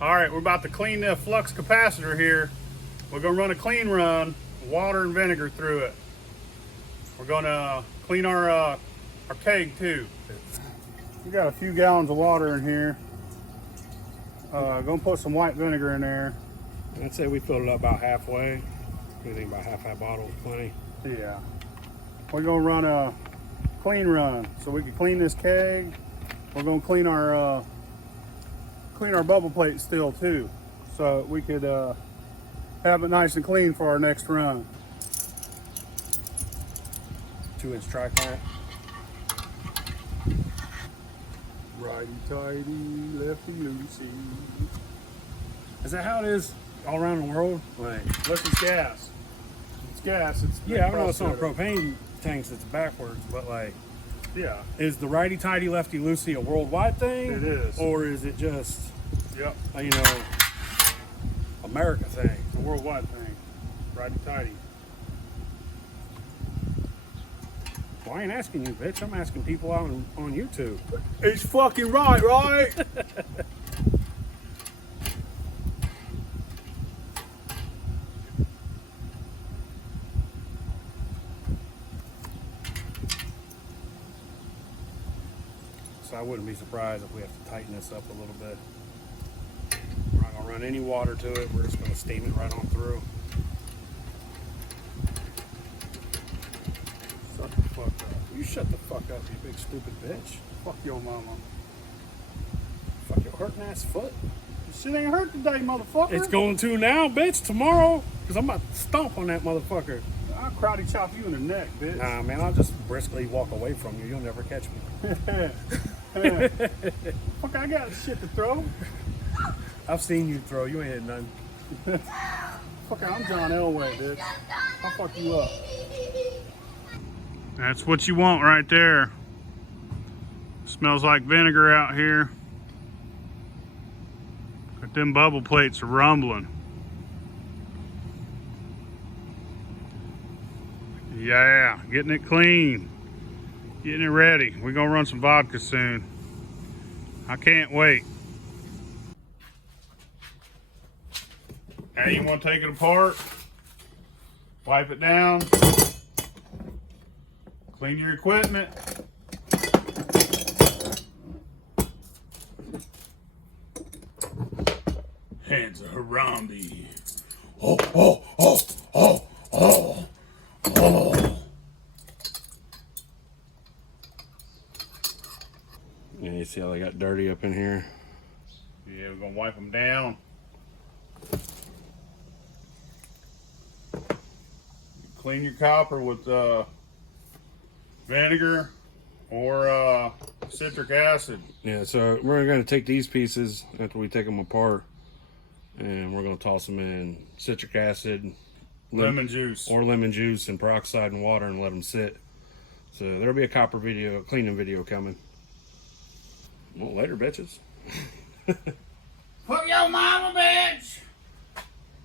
All right, we're about to clean the flux capacitor here. We're gonna run a clean run, water and vinegar through it. We're gonna clean our keg too. We got a few gallons of water in here. Gonna put some white vinegar in there. I'd say we filled it up about halfway. I think about half that bottle is plenty. Yeah. We're gonna run a clean run so we can clean this keg. We're gonna clean our bubble plate still too, so we could have it nice and clean for our next run. 2-inch tri-clamp. Righty tighty, lefty loosey. Is that how it is all around the world? Like, Unless it's gas. It's gas. It's yeah, I know it's on propane tanks. It's backwards, but like, yeah. is the righty tighty, lefty loosey a worldwide thing? It is. Or is it just, Yep. you know, America thing? It's a worldwide thing. Righty tighty. Well, I ain't asking you, bitch. I'm asking people out on YouTube. It's fucking right, right? So I wouldn't be surprised if we have to tighten this up a little bit. We're not gonna run any water to it. We're just gonna steam it right on through. Shut the fuck up. You shut the fuck up, you big stupid bitch. Fuck your mama. Fuck your hurting ass foot. This shit ain't hurt today, motherfucker. It's going to now, bitch, tomorrow. Cause I'm about to stomp on that motherfucker. I'll karate chop you in the neck, bitch. Nah, man, I'll just briskly walk away from you. You'll never catch me. Fuck, I got shit to throw. I've seen you throw. You ain't hit nothing. Fuck, I'm John Elway, bitch. I'll fuck you up. That's what you want right there. Smells like vinegar out here. But them bubble plates are rumbling. Yeah, getting it clean. Getting it ready. We're gonna run some vodka soon. I can't wait. Now you wanna take it apart, wipe it down, clean your equipment. Hands of Harambe. Oh, oh, oh, oh, oh, oh. Yeah, you see how they got dirty up in here? Yeah, we're gonna wipe them down. Clean your copper with vinegar or citric acid. Yeah, so we're going to take these pieces after we take them apart, and we're going to toss them in citric acid, Lemon juice. or lemon juice and peroxide and water, and let them sit. So there'll be a copper video, cleaning video coming. Well, later, bitches. Fuck your mama, bitch!